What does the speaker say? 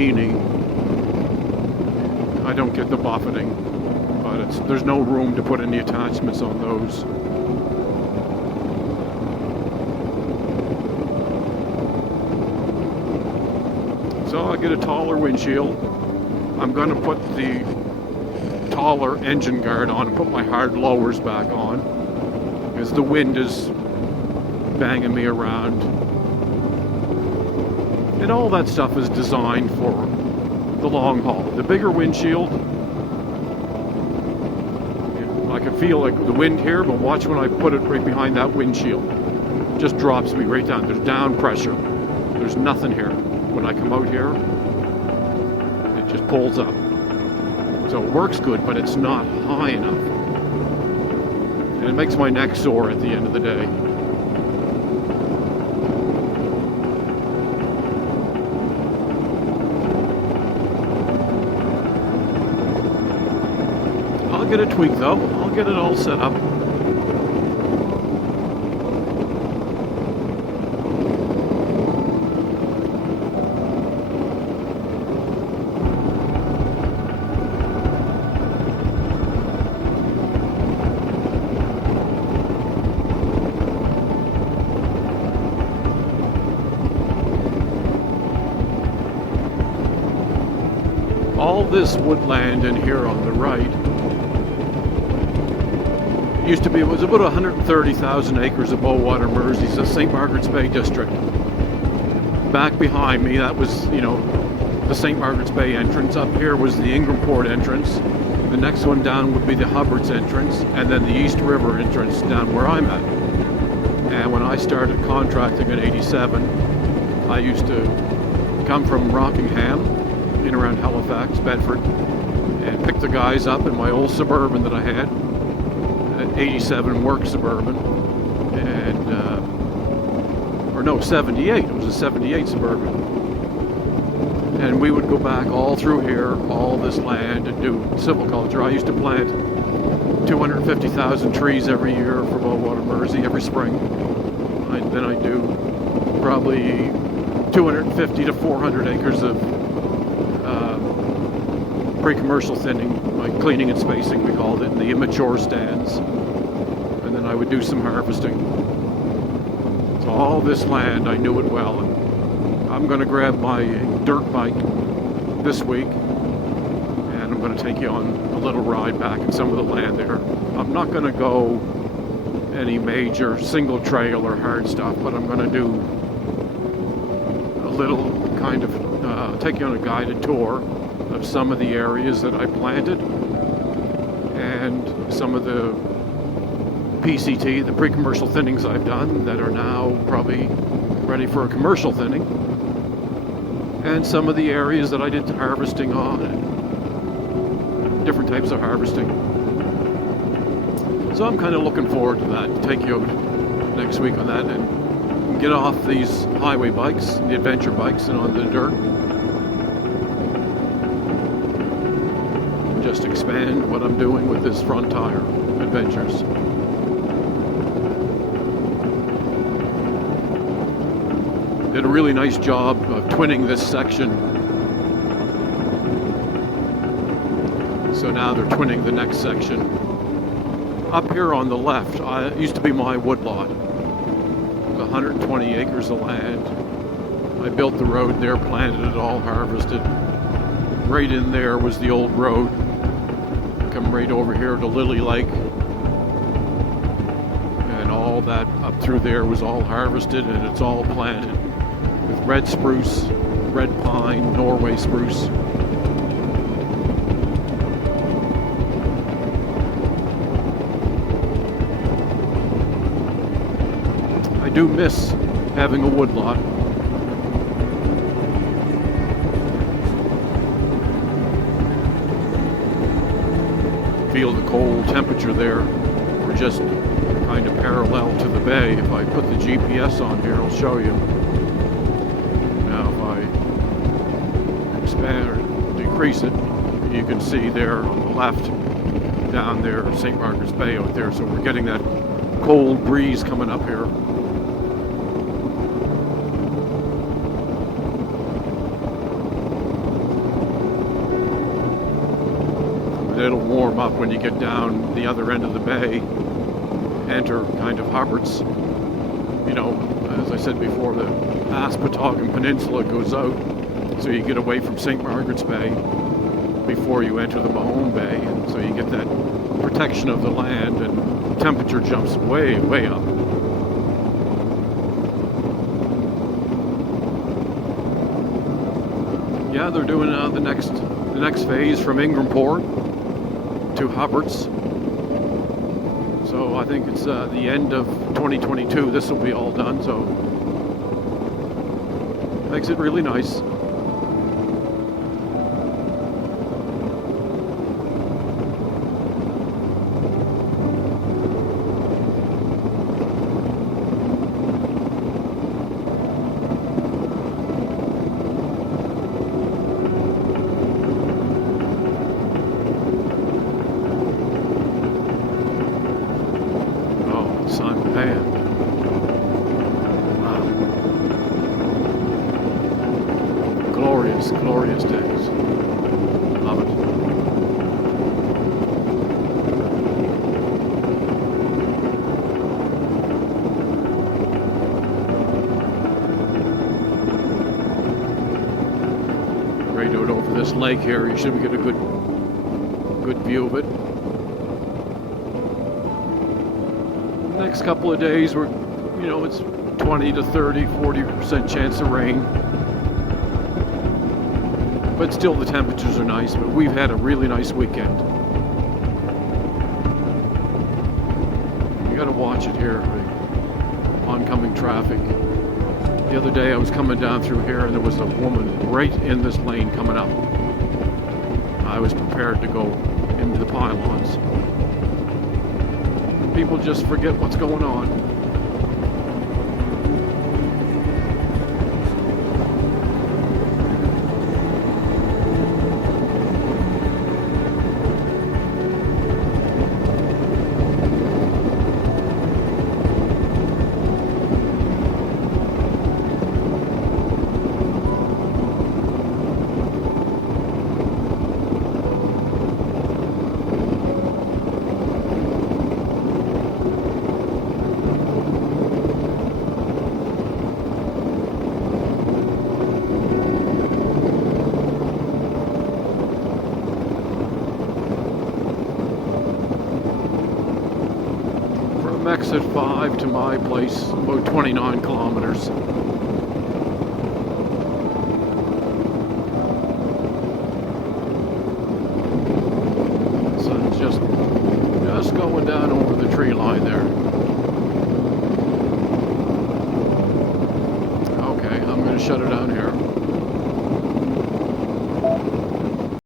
meanie. I don't get the buffeting, but there's no room to put any attachments on those. So I get a taller windshield. I'm going to put the taller engine guard on and put my hard lowers back on because the wind is banging me around. And all that stuff is designed for the long haul. The bigger windshield, I can feel like the wind here, but watch when I put it right behind that windshield. It just drops me right down. There's down pressure. There's nothing here. When I come out here, it just pulls up. So it works good, but it's not high enough. And it makes my neck sore at the end of the day. I'll get a tweak though. I'll get it all set up. All this woodland in here on the right used to be, it was about 130,000 acres of Bowater Mersey, the St. Margaret's Bay district. Back behind me, that was, the St. Margaret's Bay entrance. Up here was the Ingramport entrance. The next one down would be the Hubbard's entrance, and then the East River entrance down where I'm at. And when I started contracting in '87, I used to come from Rockingham, in around Halifax, Bedford, and pick the guys up in my old Suburban that I had, an '87 work Suburban, and, 78, it was a '78 Suburban. And we would go back all through here, all this land, and do silviculture. I used to plant 250,000 trees every year for Bowater Mersey, every spring. Then I do probably 250 to 400 acres of pre-commercial thinning, like cleaning and spacing we called it, in the immature stands. And then I would do some harvesting. So all this land, I knew it well. And I'm going to grab my dirt bike this week and I'm going to take you on a little ride back in some of the land there. I'm not going to go any major single trail or hard stuff, but I'm going to do a little kind of take you on a guided tour of some of the areas that I planted and some of the PCT, the pre-commercial thinnings I've done that are now probably ready for a commercial thinning, and some of the areas that I did harvesting on and different types of harvesting. So I'm kind of looking forward to that, to take you out next week on that and get off these highway bikes, the adventure bikes, and on the dirt. Just expand what I'm doing with this front tire adventures. Did a really nice job of twinning this section. So now they're twinning the next section. Up here on the left, it used to be my woodlot. 120 acres of land. I built the road there, planted it all, harvested. Right in there was the old road. Come right over here to Lily Lake. And all that up through there was all harvested and it's all planted with red spruce, red pine, Norway spruce. I do miss having a woodlot. Feel the cold temperature there. We're just kind of parallel to the bay. If I put the GPS on here, I'll show you. Now if I expand or decrease it, you can see there on the left, down there, St. Margaret's Bay out there. So we're getting that cold breeze coming up here. it'll warm up when you get down the other end of the bay, enter kind of Hubbard's. You know, as I said before, the Aspatagan Peninsula goes out, so you get away from St. Margaret's Bay before you enter the Mahone Bay, and so you get that protection of the land, and temperature jumps way, way up. Yeah, they're doing the next phase from Ingram Port to Hubbard's. So I think it's the end of 2022. This will be all done. So makes it really nice. Glorious, glorious days. Love it. Right out over this lake here, you should get a good view of it. Next couple of days, it's 20 to 30, 40% chance of rain. But still the temperatures are nice, but we've had a really nice weekend. You gotta watch it here, oncoming traffic. The other day I was coming down through here and there was a woman right in this lane coming up. I was prepared to go into the pylons. People just forget what's going on. Exit 5 to my place, about 29 kilometers. Sun's just going down over the tree line there. Okay, I'm going to shut it down here.